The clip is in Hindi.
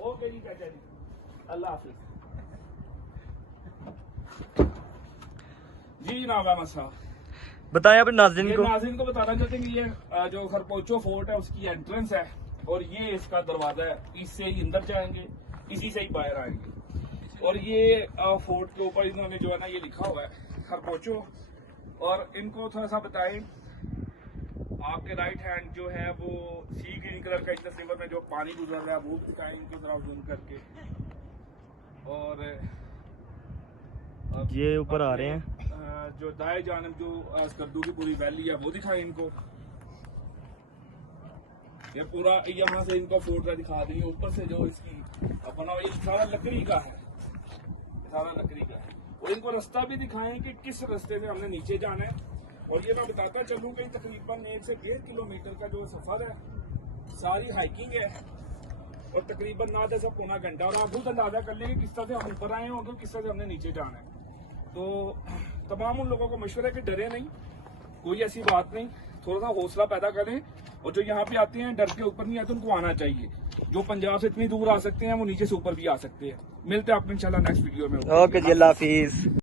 ओके जी चाचा जी, अल्लाह हाफिज जी। जनाब अहमद साहब, बताएं अपने नाज़रीन ये को। नाज़रीन को बताना चाहते हैं कि ये जो खरपोचो फोर्ट है उसकी एंट्रेंस है और ये इसका दरवाजा है। इससे ही अंदर जाएंगे, इसी से ही बाहर आएंगे। और ये फोर्ट के ऊपर इन्होंने जो है ना ये लिखा हुआ है खरपोचो। और इनको थोड़ा सा बताएं, आपके राइट हैंड जो है वो सी ग्रीन कलर का इस तस्वीर में जो पानी गुजर रहा है वो दिखाएं इनकी तरफ जूम करके। और ये ऊपर आ रहे हैं जो दाएं जानब जो स्कर्दू की पूरी वैली है वो दिखाएं इनको। ये पूरा यहाँ से इनको फोर्ट का दिखा देंगे। ऊपर से जो इसकी अपना ये सारा लकड़ी का है, सारा लकड़ी का है। और इनको रास्ता भी दिखाएं कि किस रास्ते से हमने नीचे जाना है। और ये मैं बताता चलूँ कि तकरीबन 1 से 1.5 किलोमीटर का जो सफर है, सारी हाइकिंग है और तकरीबन ना जैसा पौना घंटा। और आप खुद अंदाजा कर लेंगे किस तरह से हम ऊपर आए होंगे, किस तरह से हमने नीचे जाना है। तो तमाम उन लोगों को मशवरा है कि डरे नहीं, कोई ऐसी बात नहीं, थोड़ा सा हौसला पैदा करें। और जो यहाँ पे आते हैं डर के ऊपर नहीं आते, उनको आना चाहिए। जो पंजाब से इतनी दूर आ सकते हैं वो नीचे से ऊपर भी आ सकते हैं। मिलते हैं आपको इंशाल्लाह नेक्स्ट वीडियो में। ओके जी, अल्लाह हाफिज।